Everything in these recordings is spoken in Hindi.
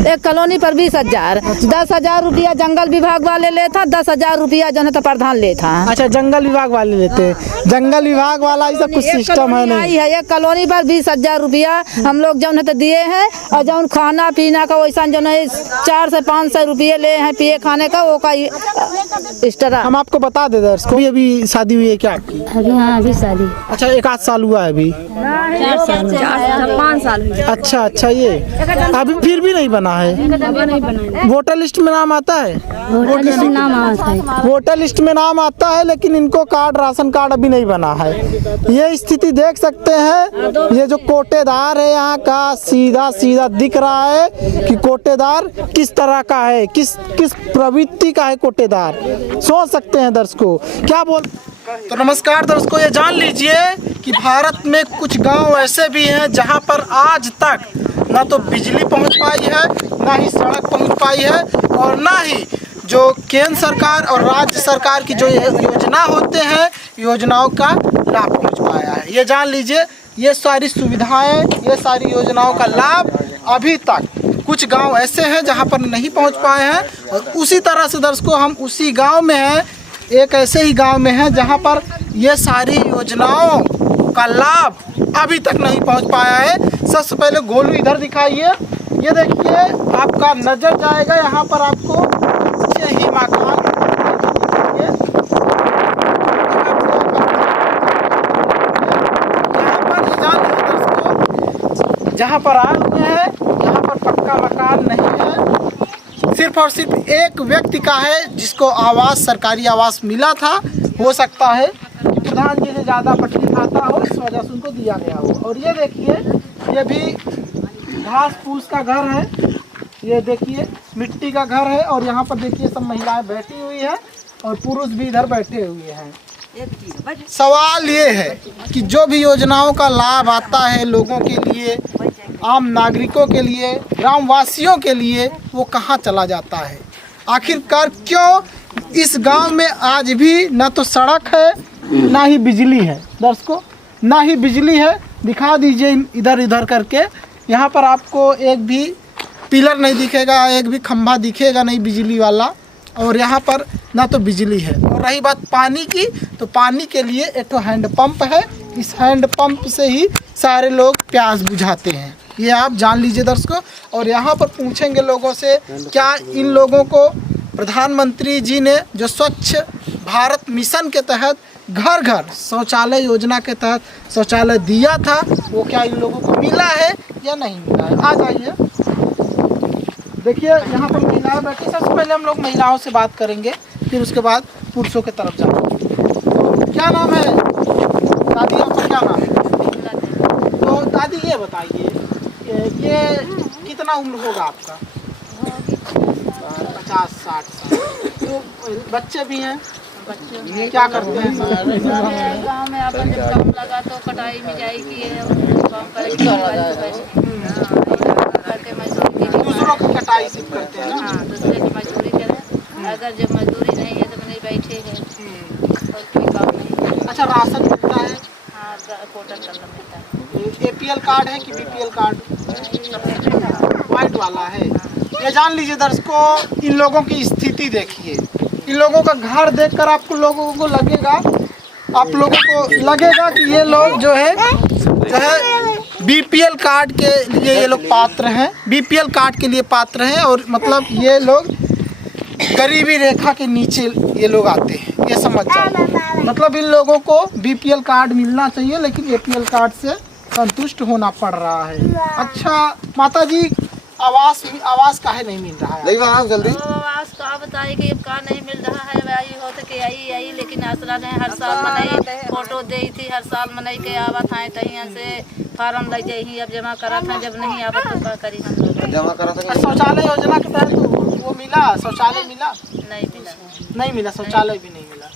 एक कॉलोनी पर 20,000। 10,000 रुपया जंगल विभाग वाले लेता, 10,000 रुपया जो है तो प्रधान लेता। अच्छा, जंगल विभाग वाले लेते हैं। जंगल विभाग वाला ऐसा कुछ सिस्टम है नहीं है। एक कॉलोनी पर 20,000 रुपया हम लोग जो है तो दिए हैं, और जो खाना पीना का वैसा जो है 400 से 500 रुपये ले हैं पिए खाने का, वो का एक्स्ट्रा। हम आपको बता दे दर्शकों, अभी शादी हुई है क्या आपकी? अभी हाँ, अभी शादी। अच्छा, 1 आध साल हुआ है अभी? 4 साल 5 साल। अच्छा, ये अभी फिर भी नहीं बना है। वोटर लिस्ट में नाम आता है? वोटर लिस्ट में नाम आता है। वोटर लिस्ट में नाम आता है, लेकिन इनको कार्ड, राशन कार्ड अभी नहीं बना है। ये स्थिति देख सकते हैं। ये जो कोटेदार है यहाँ का, सीधा सीधा दिख रहा है कि कोटेदार किस तरह का है, किस प्रवृत्ति का है कोटेदार। सोच सकते हैं दर्शकों क्या बोल। तो नमस्कार दर्शकों, ये जान लीजिए कि भारत में कुछ गांव ऐसे भी हैं जहां पर आज तक ना तो बिजली पहुंच पाई है, ना ही सड़क पहुंच पाई है, और ना ही जो केंद्र सरकार और राज्य सरकार की जो योजना होते हैं, योजनाओं का लाभ पहुंच पाया है। ये जान लीजिए, ये सारी सुविधाएं, ये सारी योजनाओं का लाभ अभी तक कुछ गांव ऐसे हैं जहां पर नहीं पहुंच पाए हैं। और उसी तरह से दर्शकों, हम उसी गांव में हैं, एक ऐसे ही गांव में है जहां पर ये सारी योजनाओं का लाभ अभी तक नहीं पहुंच पाया है। सबसे पहले गोलू इधर दिखाइए। ये देखिए, आपका नजर जाएगा यहाँ पर आपको अच्छे ही मकान, जहाँ पर आए हुए हैं, यहाँ पर पक्का मकान नहीं है। सिर्फ और सिर्फ एक व्यक्ति का है जिसको आवास, सरकारी आवास मिला था। हो सकता है कि प्रधान जी से ज़्यादा पट्टी खाता हो, इस वजह से उनको दिया गया हो। और ये देखिए, ये भी घास फूस का घर है। ये देखिए, मिट्टी का घर है। और यहाँ पर देखिए, सब महिलाएं बैठी हुई हैं और पुरुष भी इधर बैठे हुए हैं। सवाल ये है कि जो भी योजनाओं का लाभ आता है लोगों के लिए, आम नागरिकों के लिए, ग्रामवासियों के लिए, वो कहाँ चला जाता है? आखिरकार क्यों इस गांव में आज भी ना तो सड़क है, ना ही बिजली है? दर्शकों, ना ही बिजली है। दिखा दीजिए इधर इधर करके। यहाँ पर आपको एक भी पिलर नहीं दिखेगा, एक भी खंभा दिखेगा नहीं बिजली वाला। और यहाँ पर ना तो बिजली है। और रही बात पानी की, तो पानी के लिए एक तो हैंडपम्प है। इस हैंडपम्प से ही सारे लोग प्यास बुझाते हैं। ये आप जान लीजिए दर्शकों। और यहाँ पर पूछेंगे लोगों से, क्या इन लोगों को प्रधानमंत्री जी ने जो स्वच्छ भारत मिशन के तहत घर घर शौचालय योजना के तहत शौचालय दिया था, वो क्या इन लोगों को मिला है या नहीं मिला है? आ जाइए, देखिए यहाँ पर महिलाएं बैठी। सबसे पहले हम लोग महिलाओं से बात करेंगे, फिर उसके बाद पुरुषों की तरफ जाएंगे। तो क्या नाम है दादी, आपका क्या नाम है? तो दादी ये बताइए, ये कितना उम्र होगा आपका? 50-60 साल। तो बच्चे भी हैं? बच्चे क्या करते हैं? गाँव में अपन जब काम लगा तो कटाई में जाएगी, काम करेगी, दूसरों की कटाई सिर्फ करते हैं ना? हाँ, दूसरे की मजदूरी करें। अगर जब मजदूरी नहीं है तो नहीं बैठे हैं और कोई काम नहीं। अच्छा, राशन मिलता है? हाँ, कोटा करना मिलता है। APL कार्ड है कि BPL कार्ड? वाइट वाला है। ये जान लीजिए दर्शकों, इन लोगों की स्थिति देखिए। इन लोगों का घर देखकर आप लोगों को लगेगा कि ये लोग जो है BPL कार्ड के लिए ये लोग पात्र हैं। BPL कार्ड के लिए पात्र हैं, और मतलब ये लोग गरीबी रेखा के नीचे ये लोग आते हैं, ये समझ जाए। मतलब इन लोगों को BPL कार्ड मिलना चाहिए, लेकिन APL कार्ड से संतुष्ट होना पड़ रहा है। अच्छा माता जी, आवास काहे नहीं मिल रहा है? जल्दी आवास का बताइए कि का नहीं मिल रहा है। वही होता कि आई लेकिन आसरा ने हर साल मनाई फोटो दी थी, हर साल मनाई के आवत है तहिया से फार्म लग जाए, अब जमा करा था, जब नहीं आवत तो क्या करी हम लोग? जमा करा था। शौचालय योजना के तहत वो मिला, शौचालय मिला? नहीं मिला, शौचालय भी नहीं मिला।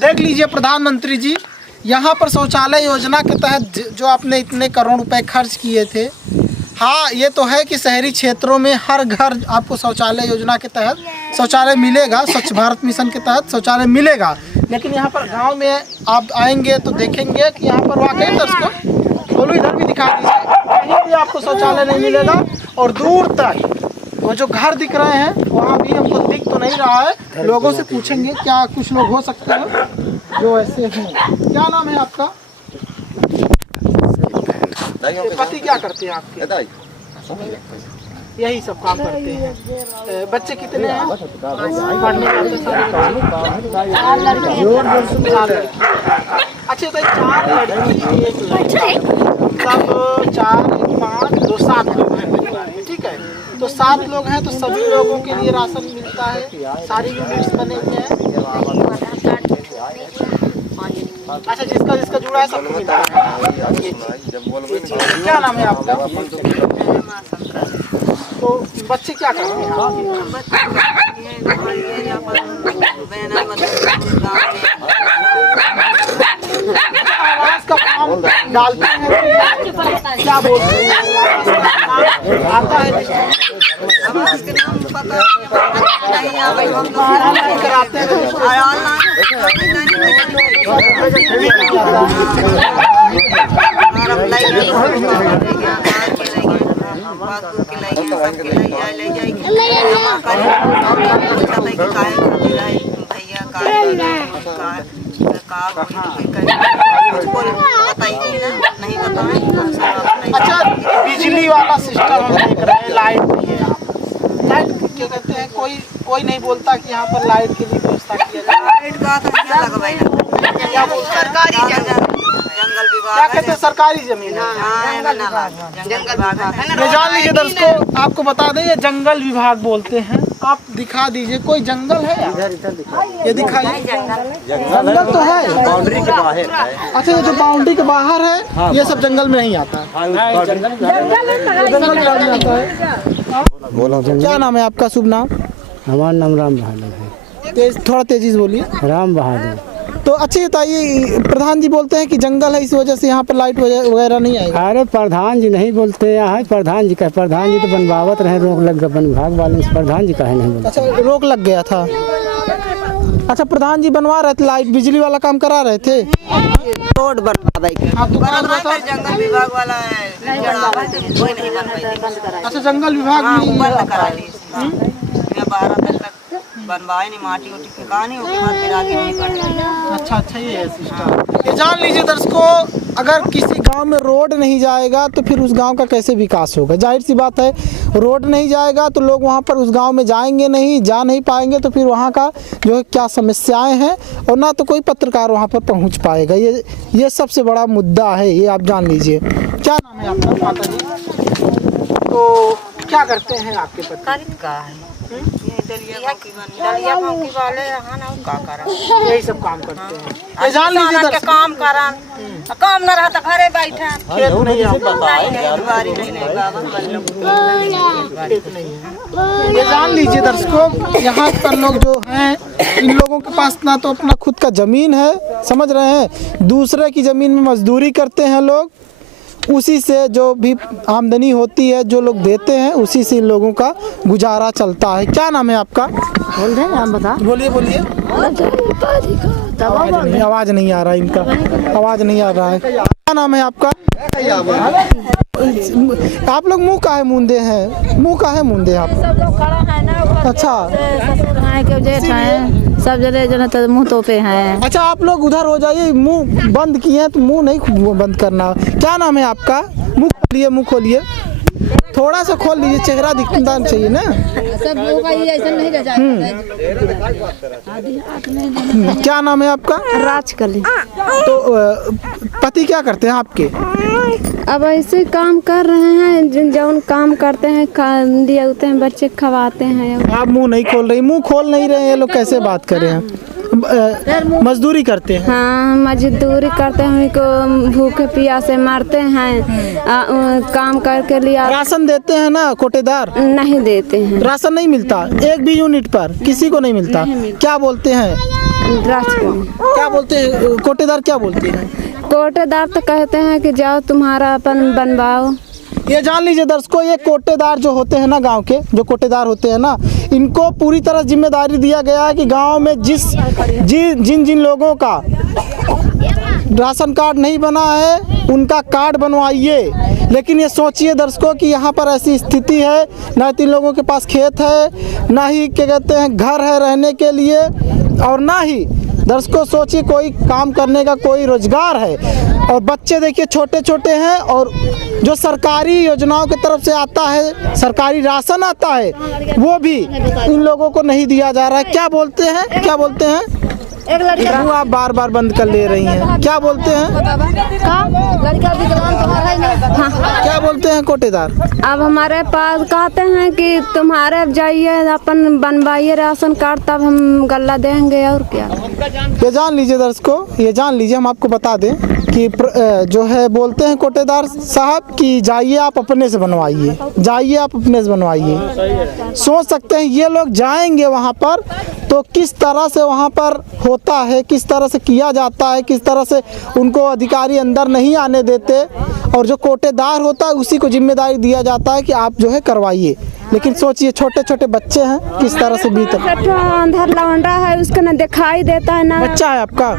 देख लीजिए प्रधानमंत्री जी, यहाँ पर शौचालय योजना के तहत जो आपने इतने करोड़ रुपए खर्च किए थे, हाँ ये तो है कि शहरी क्षेत्रों में हर घर आपको शौचालय योजना के तहत शौचालय मिलेगा, स्वच्छ भारत मिशन के तहत शौचालय मिलेगा। लेकिन यहाँ पर गांव में आप आएंगे तो देखेंगे कि यहाँ पर वाकई दर्शकों, बोलो इधर भी दिखा दीजिए, कहीं भी आपको शौचालय नहीं मिलेगा। और दूर तक वो जो घर दिख रहे हैं वहाँ भी हमको दिख तो नहीं रहा है। लोगों से पूछेंगे, क्या कुछ लोग हो सकते हैं जो ऐसे हैं। क्या नाम है आपका? पति क्या करते हैं आपके? यही सब काम करते हैं। बच्चे कितने हैं? पढ़ने जाते हैं सारे बच्चे? अच्छा, तो 4 लड़की 1 लड़का, सब 4 1 5 2 7 लोग हैं परिवार में, ठीक है। तो 7 लोग हैं तो सभी लोगों के लिए राशन मिलता है, सारी यूनिट्स बने हुए हैं। अच्छा, जिसका जिसका जुड़ा है सबको मिलता है। क्या नाम है आपका? तो बच्चे क्या करते हैं? आवाज का फॉर्म डालते हैं, क्या बोलते हैं? आता है कराते हैं। अच्छा, बिजली वाला सिस्टम हम देख रहे हैं, लाइट नहीं है। लाइट क्या कहते हैं, कोई नहीं बोलता कि यहाँ पर लाइट के लिए व्यवस्था किया जाए। लाइट का तो क्या लगवाएगा? क्या बोलते हैं? सरकारी जंगल विभाग, क्या कहते हैं, सरकारी जमीन ये जान लीजिए दर्शकों, आपको बता दें ये जंगल विभाग बोलते हैं। आप दिखा दीजिए, कोई जंगल है? ये दिखाइए, जंगल तो है, बाउंड्री के बाहर है। अच्छा, ये जो बाउंड्री के बाहर है ये सब जंगल में नहीं आता है। जंगल में आता है। क्या नाम है आपका? शुभ नाम? हमारा नाम राम बहादुर है। थोड़ा तेजी से बोलिए। राम बहादुर। तो अच्छे बताइए, प्रधान जी बोलते हैं कि जंगल है इस वजह से यहाँ पर लाइट वगैरह नहीं आएगा। अरे प्रधान जी नहीं बोलते यहाँ, प्रधान जी तो बनवावत रहे, रोक लग गया वन विभाग वाले से, प्रधान जी कहे नहीं बोलते। अच्छा, रोक लग गया था। अच्छा, प्रधान जी बनवा रहे थे, लाइट बिजली वाला काम करा रहे थे, रोड बनवा जंगल विभाग वाला है, कोई नहीं बनवाई। अच्छा, जंगल विभाग में बंद करा ली 12 तक बनवाए नहीं, माटी उटी की कहानी, उसके बाद फिर आगे नहीं बढ़े। अच्छा, ये है सिस्टम। ये जान लीजिए दर्शकों, अगर किसी गांव में रोड नहीं जाएगा तो फिर उस गांव का कैसे विकास होगा? जाहिर सी बात है, रोड नहीं जाएगा तो लोग वहां पर उस गांव में जाएंगे नहीं, जा नहीं पाएंगे, तो फिर वहां का जो है क्या समस्याएं हैं, और ना तो कोई पत्रकार वहां पर पहुंच पाएगा। ये सबसे बड़ा मुद्दा है, ये आप जान लीजिए। क्या नाम है आपका माता जी? तो क्या करते हैं आपके पति? दलिया मौकी वाले यही सब काम करते हैं। ये जान लीजिए दर्शकों, काम करा, काम न रहा तो घरे बैठे, खेत नहीं है, ये जान लीजिए दर्शकों, यहाँ पर लोग जो हैं, इन लोगों के पास ना तो अपना खुद का ज़मीन है, समझ रहे हैं, दूसरे की ज़मीन में मजदूरी करते हैं लोग, उसी से जो भी आमदनी होती है जो लोग देते हैं उसी से इन लोगों का गुजारा चलता है। क्या नाम है आपका? बोल रहे हैं, हम बता। बोलिए। आवाज़ नहीं आ रहा है, इनका आवाज़ नहीं आ रहा है। क्या नाम है आपका? आप लोग मुँह काहे मूंदे हैं? मुँह काहे मूंदे आप? सब लोग खड़ा है ना। अच्छा, ससुर हैं के जेठ हैं, सब जने जो है मुँह तोपे हैं। अच्छा, आप लोग उधर हो जाइए, मुंह बंद किए हैं तो मुंह नहीं बंद करना। क्या नाम है आपका? मुंह खोलिए, थोड़ा सा खोल लीजिए, चेहरा दिखना चाहिए ना। सब लोग का ये ऐसा नहीं रह जाएगा। क्या नाम है आपका? राजकली। तो पति क्या करते हैं आपके? अब ऐसे काम कर रहे हैं, जौन काम करते हैं, दिए होते हैं, बच्चे खवाते हैं। आप मुंह नहीं खोल रही, मुंह खोल नहीं रहे हैं, ये लोग कैसे बात कर रहे हैं? मजदूरी करते हैं? हाँ, मजदूरी करते हैं, को भूखे प्यासे मारते हैं, काम करके लिया। राशन देते हैं ना कोटेदार? नहीं देते हैं, राशन नहीं मिलता, एक भी यूनिट पर किसी को नहीं मिलता। क्या बोलते हैं? क्या बोलते हैं कोटेदार? क्या बोलते हैं कोटेदार? तो कहते हैं कि जाओ तुम्हारा अपन बनवाओ। ये जान लीजिए दर्शकों, ये कोटेदार जो होते हैं ना, गांव के जो कोटेदार होते हैं ना, इनको पूरी तरह जिम्मेदारी दिया गया है कि गांव में जिन जिन लोगों का राशन कार्ड नहीं बना है उनका कार्ड बनवाइए। लेकिन ये सोचिए दर्शकों कि यहाँ पर ऐसी स्थिति है, ना तो इन लोगों के पास खेत है, ना ही क्या कहते हैं घर है रहने के लिए, और ना ही दर्शकों सोचिए कोई काम करने का कोई रोजगार है। और बच्चे देखिए छोटे छोटे हैं, और जो सरकारी योजनाओं की तरफ से आता है, सरकारी राशन आता है, वो भी इन लोगों को नहीं दिया जा रहा है। क्या बोलते हैं, क्या बोलते हैं? एक लड़का क्यों आप बार बार बंद कर ले रही हैं? क्या बोलते हैं? लड़का विकलांग तो है नहीं। क्या बोलते हैं कोटेदार? अब हमारे पास कहते हैं कि तुम्हारे जाइए अपन बनवाइए राशन कार्ड, तब हम गल्ला देंगे। और क्या ये जान लीजिए दर्शकों, ये जान लीजिए, हम आपको बता दें कि जो है बोलते हैं कोटेदार साहब कि जाइए आप अपने से बनवाइए, जाइए आप अपने से बनवाइए। सोच सकते हैं ये लोग जाएंगे वहाँ पर तो किस तरह से वहाँ पर होता है, किस तरह से किया जाता है, किस तरह से उनको अधिकारी अंदर नहीं आने देते, और जो कोटेदार होता है उसी को जिम्मेदारी दिया जाता है कि आप जो है करवाइए। लेकिन सोचिए छोटे छोटे बच्चे हैं, किस तरह से बीत अंधर लौंडा है, उसको न दिखाई देता है ना बच्चा है आपका,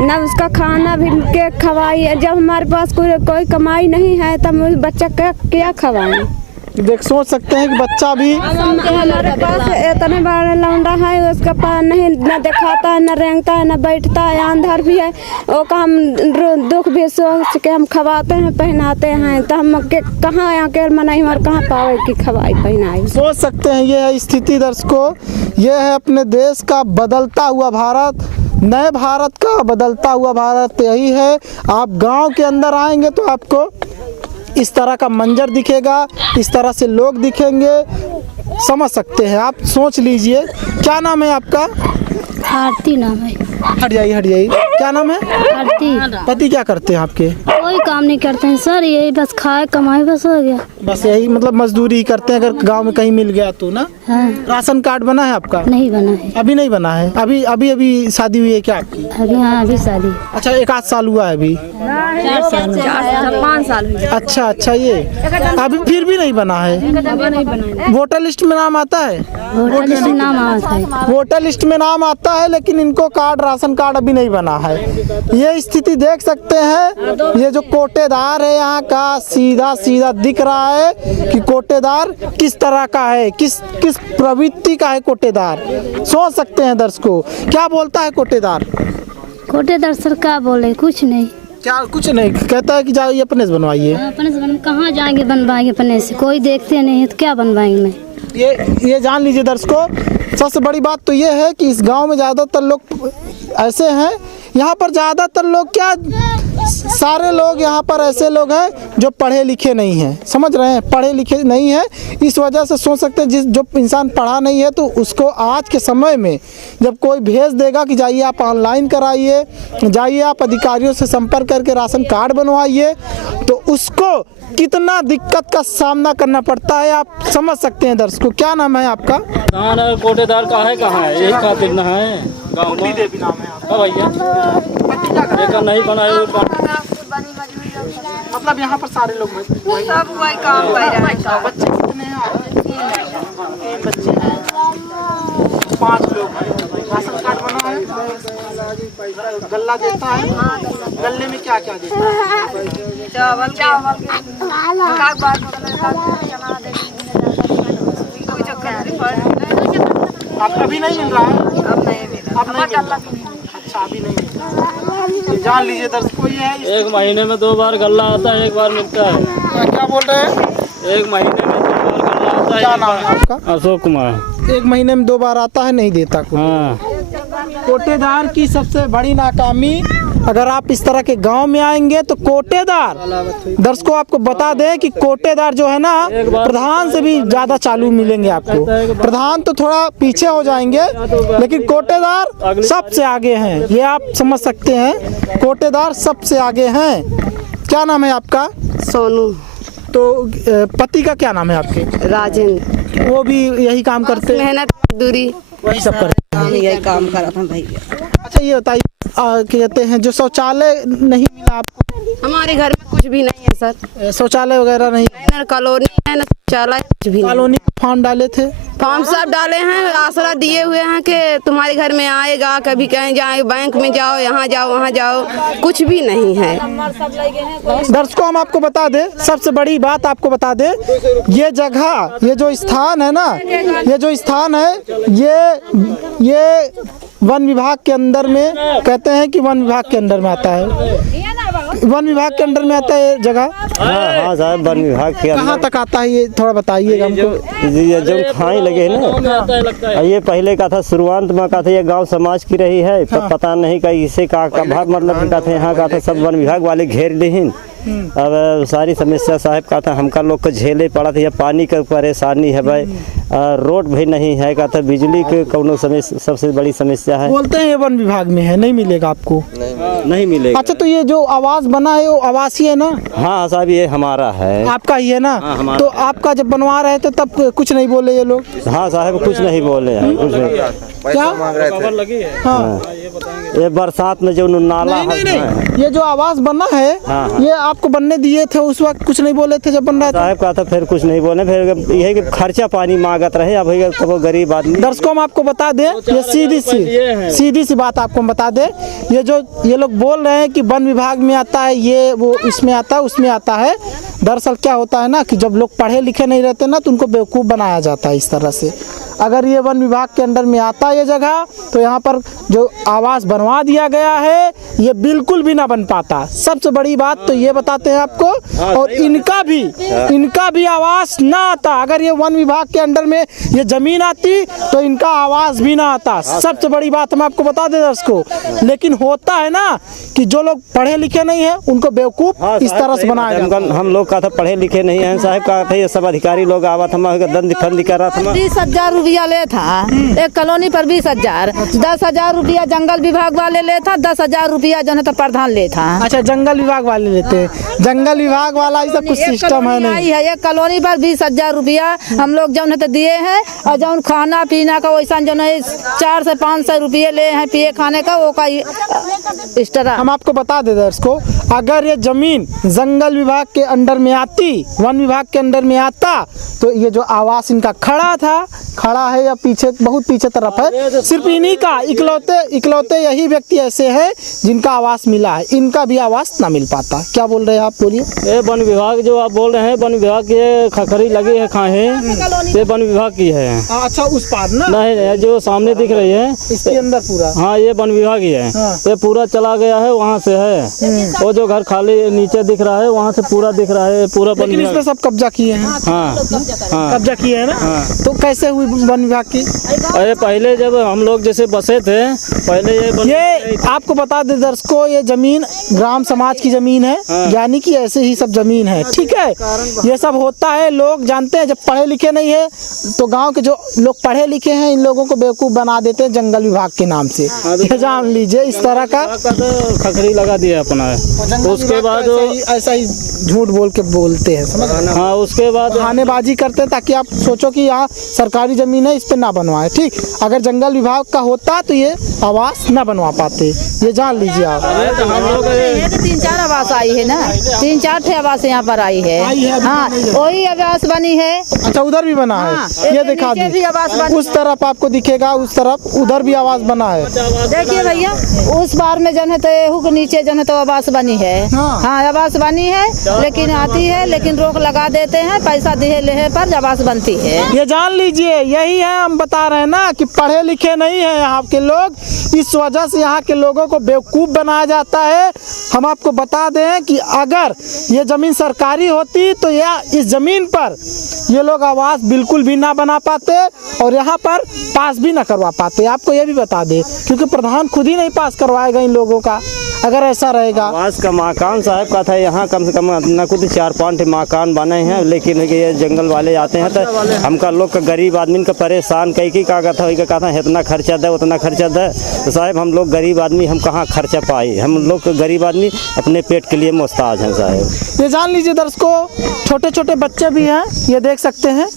न उसका खाना भी के खवाइए। जब हमारे पास कोई कमाई नहीं है तब उस बच्चा क्या खवाएं। देख सोच सकते हैं कि बच्चा भी हमारे पास इतने बड़ा लौंडा है, उसका पास नहीं न दिखाता है, न रेंगता है, न बैठता है, अंधर भी है। वो का हम दुख भी सोच के हम खवाते हैं, पहनाते हैं, तो हम कहाँ आके मनाई और कहाँ पावे कि खवाई पहनाई। सोच सकते हैं ये है स्थिति दर्शकों, ये है अपने देश का बदलता हुआ भारत, नए भारत का बदलता हुआ भारत यही है। आप गांव के अंदर आएंगे तो आपको इस तरह का मंजर दिखेगा, इस तरह से लोग दिखेंगे, समझ सकते हैं आप। सोच लीजिए, क्या नाम है आपका? आरती नाम है। हट जाइए, हट जाइए। क्या नाम है? आरती। पति क्या करते हैं आपके? कोई काम नहीं करते हैं सर, यही बस खाए कमाए बस हो गया। बस यही मतलब मजदूरी करते हैं, अगर गांव में कहीं मिल गया तो ना। हाँ। राशन कार्ड बना है आपका? नहीं बना है अभी नहीं बना है। अभी अभी अभी शादी हुई है क्या आपकी? अभी। हाँ अभी शादी। अच्छा, 1 आध साल हुआ है अभी? 4 साल 5 साल। अच्छा अच्छा, ये अभी फिर भी नहीं बना है। वोटर लिस्ट में नाम आता है? वोटर लिस्ट में नाम आता है। वोटर लिस्ट में नाम आता है, लेकिन इनको कार्ड, राशन कार्ड अभी नहीं बना है। ये स्थिति देख सकते हैं। ये जो कोटेदार है यहाँ का, सीधा सीधा दिख रहा है कि कोटेदार किस तरह का है, किस प्रवृत्ति का है कोटेदार। सोच सकते हैं दर्शकों, क्या बोलता है कोटेदार? कोटेदार सर क्या बोले, कुछ नहीं। क्या कुछ नहीं कहता है कि जाइए अपने से बनवाइए। अपने से कहाँ जाएंगे बनवाएंगे, अपने से कोई देखते नहीं है तो क्या बनवाएंगे। नहीं ये जान लीजिए दर्शकों, सबसे बड़ी बात तो ये है कि इस गांव में ज़्यादातर लोग ऐसे हैं, यहाँ पर ज़्यादातर लोग क्या, सारे लोग यहाँ पर ऐसे लोग हैं जो पढ़े लिखे नहीं हैं। समझ रहे हैं, पढ़े लिखे नहीं हैं। इस वजह से सोच सकते हैं जो इंसान पढ़ा नहीं है तो उसको आज के समय में जब कोई भेज देगा कि जाइए आप ऑनलाइन कराइए, जाइए आप अधिकारियों से संपर्क करके राशन कार्ड बनवाइए, तो उसको कितना दिक्कत का सामना करना पड़ता है आप समझ सकते हैं दर्शकों। क्या नाम है आपका? कोटेदार का है, कहाँ है? एक खातिर न है गाँव में। देवी नाम है आपका? भैया नहीं बनाए मतलब यहाँ पर सारे लोग सब वही काम कर रहे हैं। बच्चे कितने हैं? 3 बच्चे हैं, 5 लोग हैं। राशन कार्ड बना है, गल्ला देता है। गल्ले में क्या क्या देता है? चावल आप अभी नहीं मिल रहा है? अब नहीं मिल रहा। अच्छा, अभी नहीं मिल रहा। जान लीजिए दर्शकों, ये है 1 महीने में 2 बार गल्ला आता है, 1 बार मिलता है। क्या बोल रहे हैं? 1 महीने में 2 बार गल्ला आता है। क्या नाम है आपका? अशोक कुमार। 1 महीने में 2 बार आता है, नहीं देता कोई। हाँ। कोटेदार की सबसे बड़ी नाकामी, अगर आप इस तरह के गांव में आएंगे तो कोटेदार, दर्शकों आपको बता दें कि कोटेदार जो है ना, प्रधान से भी ज्यादा चालू मिलेंगे आपको। प्रधान तो थोड़ा पीछे हो जाएंगे, लेकिन कोटेदार सबसे आगे हैं। ये आप समझ सकते हैं, कोटेदार सबसे आगे हैं। क्या नाम है आपका? सोनू। तो पति का क्या नाम है आपके? राजेंद्र। वो भी यही काम करते हैं? मेहनत मजदूरी वही सब करते हैं। यही काम करा था भैया। अच्छा, ये बताइए कहते हैं जो शौचालय नहीं मिला आपको? हमारे घर में कुछ भी नहीं है सर, शौचालय वगैरह नहीं? न कॉलोनी है न शौचालय, कुछ भी नहीं। कॉलोनी में फॉर्म डाले थे? फॉर्म सब डाले हैं, आसरा दिए हुए हैं कि तुम्हारे घर में आएगा, कभी कहीं जाए, बैंक में जाओ, यहाँ जाओ वहाँ जाओ, कुछ भी नहीं है। दर्शकों हम आपको बता दें, सबसे बड़ी बात आपको बता दें, ये जगह, ये जो स्थान है ना, ये जो स्थान है, ये वन विभाग के अंदर में, कहते हैं कि वन विभाग के अंदर में आता है। वन विभाग के अंदर में आता है ये जगह। हाँ साहब, वन विभाग के कहाँ तक आता है ये थोड़ा बताइएगा हमको। ये जो खाई लगे है ना, ये पहले का था, शुरुआत में का था, ये गांव समाज की रही है, तब पता नहीं का इसे का भाग मतलब का था, यहाँ का था, सब वन विभाग वाले घेर लेहिन। अब सारी समस्या साहब का था, हमका लोग को झेले पड़ा था, ये पानी का परेशानी है भाई, रोड भी नहीं है का था, बिजली के कौनो समस्या सबसे बड़ी समस्या है। बोलते हैं ये वन विभाग में है, नहीं मिलेगा आपको, नहीं मिलेगा। अच्छा, तो ये जो आवास बना है वो आवास ही है ना? हाँ साहब, ये हमारा है, आपका ही है ना? हाँ, तो आपका जब बनवा रहे थे तब कुछ नहीं बोले ये लोग? हाँ साहब, कुछ नहीं बोले हैं, कुछ नहीं। क्या खबर लगी है? हाँ, ये बरसात में जो नाला नहीं, ये जो आवास बना है, ये आपको बनने दिए थे उस वक्त, कुछ नहीं बोले थे जब बन रहा था? साहब का था, फिर कुछ नहीं बोले, फिर ये कि खर्चा पानी मांगत रहे, अब तो वो गरीब आदमी। दर्शकों हम आपको बता दें, ये सीधी सी बात आपको हम बता दें, ये लोग बोल रहे हैं कि वन विभाग में आता है, ये वो इसमें आता है, उसमें आता है। दरअसल क्या होता है ना कि जब लोग पढ़े लिखे नहीं रहते ना, तो उनको बेवकूफ़ बनाया जाता है इस तरह से। अगर ये वन विभाग के अंडर में आता है ये जगह, तो यहाँ पर जो आवास बनवा दिया गया है ये बिल्कुल भी ना बन पाता। सबसे बड़ी बात तो ये बताते हैं आपको, और इनका भी आवास ना आता। अगर ये वन विभाग के अंडर में ये जमीन आती तो इनका आवास भी ना आता। सबसे बड़ी बात हम आपको बता दें दर्शकों। लेकिन होता है ना कि जो लोग पढ़े लिखे नहीं है उनको बेवकूफ इस तरह से बनाया जाता है। हम लोग का था पढ़े लिखे नहीं है साहब का था, ये सब अधिकारी लोग आवा था, दंड फंद कर रहा था। 20,000 रुपया ले था एक कॉलोनी पर, 20,000। 10,000 रुपया जंगल विभाग वाले ले था, 10,000 रुपया जो है तो प्रधान ले था। अच्छा, जंगल विभाग वाले लेते हैं। जंगल विभाग वाला ऐसा कुछ सिस्टम है नहीं है। एक कॉलोनी पर 20,000 रुपया हम लोग जो है तो दिए हैं, और जो खाना पीना का वैसा जो है 400 से 500 रुपये ले हैं पिए खाने का, वो का इस तरह। हम आपको बता दे दर्शकों, अगर ये जमीन जंगल विभाग के अंडर में आती, वन विभाग के अंडर में आता, तो ये जो आवास इनका खड़ा है या पीछे, बहुत पीछे तरफ है, सिर्फ इन्हीं का इकलौते यही व्यक्ति ऐसे हैं जिनका आवास मिला है। इनका भी आवास ना मिल पाता। क्या बोल रहे हैं आप, बोलिए। ये वन विभाग जो आप बोल रहे हैं, वन विभाग की खखरी लगी है खाए, ये वन विभाग की है। अच्छा, उस पार ना? नहीं, जो सामने दिख रही है इसके अंदर पूरा। हाँ, ये वन विभाग ही है। ये पूरा चला गया है, वहाँ से है। वो जो घर खाली नीचे दिख रहा है, वहाँ से पूरा दिख रहा है, पूरा वन विभाग। इसमें सब कब्जा किए हैं। हाँ, कब्जा किए है ना? तो कैसे हुई वन विभाग की? अरे पहले जब हम लोग जैसे बसे थे, पहले ये आपको बता दे दर्शकों, ये जमीन ग्राम समाज की जमीन है, यानी कि ऐसे ही सब जमीन है, ठीक है। ये सब होता है, लोग जानते हैं। जब पढ़े लिखे नहीं है तो गांव के जो लोग पढ़े लिखे हैं इन लोगों को बेवकूफ बना देते हैं जंगल विभाग के नाम से। ये जान लीजिए, इस तरह का खखरी लगा दिया अपना है। उसके बाद ऐसा ही झूठ बोल के बोलते हैं, समझ रहे हैं? हाँ, उसके बाद बहानेबाजी करते हैं ताकि आप सोचो कि यहाँ सरकारी जमीन है, इस पे ना बनवाए। ठीक, अगर जंगल विभाग का होता तो ये आवास ना बनवा पाते, ये जान लीजिए आप। तो हम लोग 3-4 आवास आई है ना, 3-4 ठे आवास यहाँ पर आई है। हाँ, वही आवास बनी है। अच्छा, उधर भी बना है, ये दिखा दी। आवास उस तरफ आपको दिखेगा, उस तरफ उधर भी आवास बना है। देखिए भैया, उस बार में जन है तो एहू के नीचे जन है तो आवास बनी है। हाँ, आवास बनी है, लेकिन आती है, लेकिन रोक लगा देते हैं, पैसा दिए ले पर आवास बनती है। ये जान लीजिए, यही है, हम बता रहे हैं ना कि पढ़े लिखे नहीं है यहाँ के लोग, इस वजह से यहाँ के लोगों को बेवकूफ़ बनाया जाता है। हम आपको बता दें कि अगर ये ज़मीन सरकारी होती तो यह इस ज़मीन पर ये लोग आवास बिल्कुल भी ना बना पाते और यहाँ पर पास भी ना करवा पाते। आपको ये भी बता दें, क्योंकि प्रधान खुद ही नहीं पास करवाएगा इन लोगों का अगर ऐसा रहेगा। आवास का मकान साहब का था, यहाँ कम से कम न कुछ 4-5 मकान बने हैं, लेकिन ये जंगल वाले आते हैं तो हमका लोग का गरीब आदमी का परेशान कई की का था, इतना खर्चा दे उतना खर्चा दे। तो साहब हम लोग गरीब आदमी, हम कहाँ खर्चा पाए? हम लोग गरीब आदमी अपने पेट के लिए मोहताज हैं साहब। ये जान लीजिए दर्शकों, छोटे छोटे बच्चे भी हैं, ये देख सकते हैं।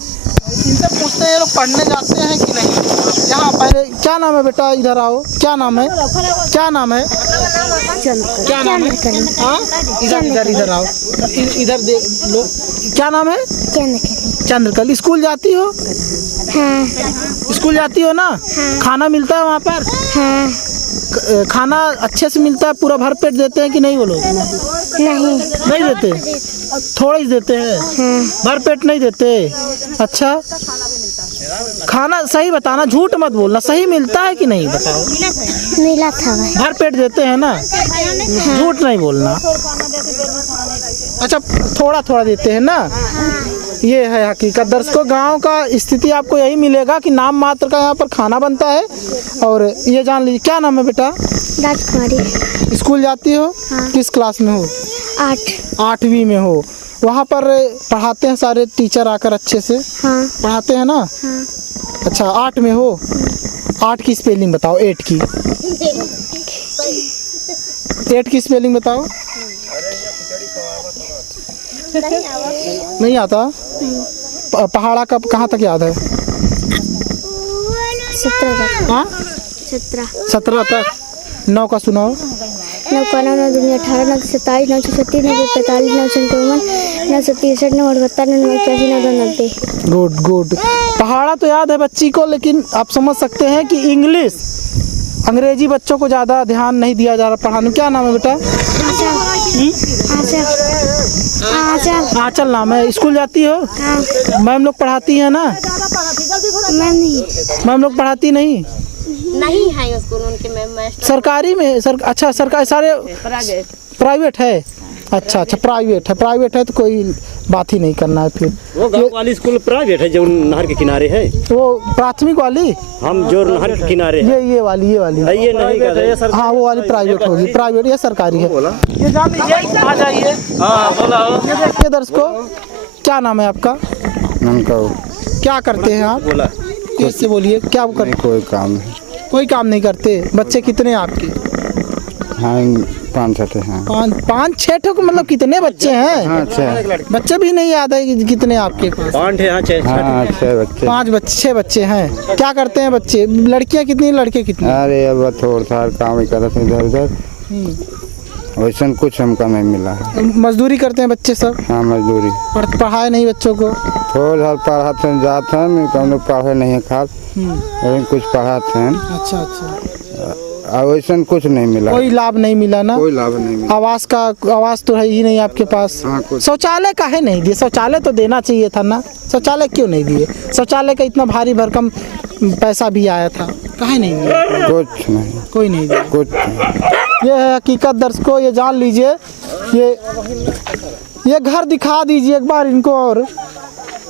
इनसे पूछते हैं ये लोग पढ़ने जाते हैं कि नहीं। यहाँ पहले क्या नाम है बेटा, इधर आओ, क्या नाम है? क्या नाम है? क्या नाम है? हाँ, इधर आओ, इधर देख लो, क्या नाम है? चंद्रकली। चंद्रकली। स्कूल जाती हो? हाँ। स्कूल जाती हो ना? खाना मिलता है वहाँ पर? खाना अच्छे से मिलता है? पूरा भर पेट देते हैं कि नहीं वो लोग? नहीं देते, थोड़ा ही देते हैं, भर पेट नहीं देते। अच्छा, खाना सही बताना, झूठ मत बोलना, सही मिलता है कि नहीं बताओ? मिला था। भर पेट देते हैं ना? झूठ नहीं बोलना। अच्छा, थोड़ा थोड़ा देते हैं ना? ये है हकीकत। दर्शकों, गांव का स्थिति आपको यही मिलेगा कि नाम मात्र का यहाँ पर खाना बनता है। और ये जान लीजिए, क्या नाम है बेटा? राजकुमारी। स्कूल जाती हो? किस क्लास में हो? 8वीं में हो। वहाँ पर पढ़ाते हैं सारे टीचर आकर अच्छे से? पढ़ाते हैं ना? अच्छा, 8 में हो। 8 की स्पेलिंग बताओ, 8 की। 8 की स्पेलिंग बताओ। नहीं आता? पहाड़ा कब कहाँ तक याद है? 17 तक। 9 का सुनाओ। 9 का 9, 9 दूनी 18, 9 27, 9 36, 9 45, 9 57, 9 63, 9 72, 9 81, 9 90। Good good. पहाड़ा तो याद है बच्ची को, लेकिन आप समझ सकते हैं कि इंग्लिश, अंग्रेजी बच्चों को ज़्यादा ध्यान नहीं दिया जा रहा पढ़ाने में। क्या नाम है बेटा? आंचल नाम है। स्कूल जाती हो? मैम लोग पढ़ाती है ना? मैम लोग पढ़ाती नहीं है स्कूल उनके मैम। सरकारी में? अच्छा, सरकारी सारे प्राइवेट है? अच्छा, प्राइवेट है तो कोई बात ही नहीं करना है फिर। वो गांव वाली स्कूल प्राइवेट है जो नहर के किनारे है? वो प्राथमिक वाली? हम जो नहर के किनारे है। ये वाली ये नहीं कर रहे। हाँ, वो वाली प्राइवेट होगी। प्राइवेट, ये सरकारी है। ये जान लीजिए, आ जाइए। हाँ, बोला। ये देखिए दर्शकों, क्या नाम है आपका? क्या करते हैं आप? कैसे बोलिए, क्या करते? कोई काम नहीं करते। बच्चे कितने आपके? हाँ, 5-6 हैं। 5-6 को मतलब कितने बच्चे हैं? हाँ, 6 बच्चे भी नहीं याद है कि कितने आपके पास? 5 बच्चे। 6 बच्चे हैं। क्या करते हैं बच्चे? लड़कियां कितनी, लड़के कितने? अरे अब थोड़ा सा काम ही करते हैं इधर उधर, वैसा कुछ हमको नहीं मिला है। मजदूरी करते हैं बच्चे सब? हाँ, मजदूरी। पढ़ाए नहीं बच्चों को? थोड़ा पढ़ाते हैं, जाते हैं, कम लोग पढ़े नहीं है खास, लेकिन कुछ पढ़ाते हैं। अच्छा। वैसा कुछ नहीं मिला। कोई लाभ नहीं मिला ना? कोई लाभ नहीं मिला। आवास तो है ही नहीं आपके पास? हाँ, शौचालय काहे नहीं दिए? शौचालय तो देना चाहिए था ना? शौचालय क्यों नहीं दिए? शौचालय का इतना भारी भरकम पैसा भी आया था, काहे नहीं दिए? कुछ नहीं, कोई नहीं दिया। कुछ नहीं। ये है हकीकत दर्शकों, ये जान लीजिए। ये घर दिखा दीजिए एक बार इनको, और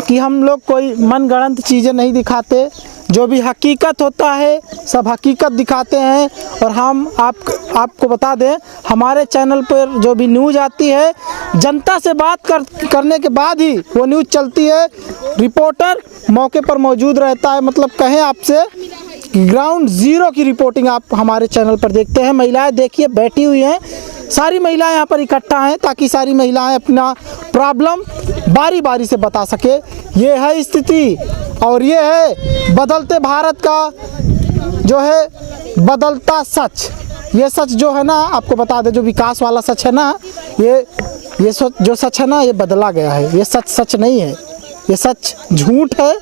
कि हम लोग कोई मनगढ़ंत चीज़ें नहीं दिखाते, जो भी हकीकत होता है सब हकीकत दिखाते हैं। और हम आपको बता दें, हमारे चैनल पर जो भी न्यूज़ आती है, जनता से बात करने के बाद ही वो न्यूज़ चलती है। रिपोर्टर मौके पर मौजूद रहता है, मतलब कहें आपसे ग्राउंड ज़ीरो की रिपोर्टिंग आप हमारे चैनल पर देखते हैं। महिलाएं देखिए बैठी हुई हैं, सारी महिलाएं यहाँ पर इकट्ठा हैं ताकि सारी महिलाएं अपना प्रॉब्लम बारी बारी से बता सके। ये है स्थिति, और ये है बदलते भारत का जो है बदलता सच। ये सच जो है ना, आपको बता दें, जो विकास वाला सच है ना, ये जो सच है ना, ये बदला गया है। ये सच नहीं है, ये सच झूठ है,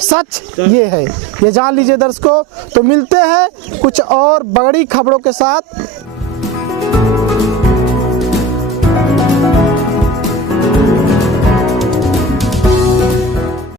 सच ये है। ये जान लीजिए दर्शकों। तो मिलते हैं कुछ और बड़ी खबरों के साथ।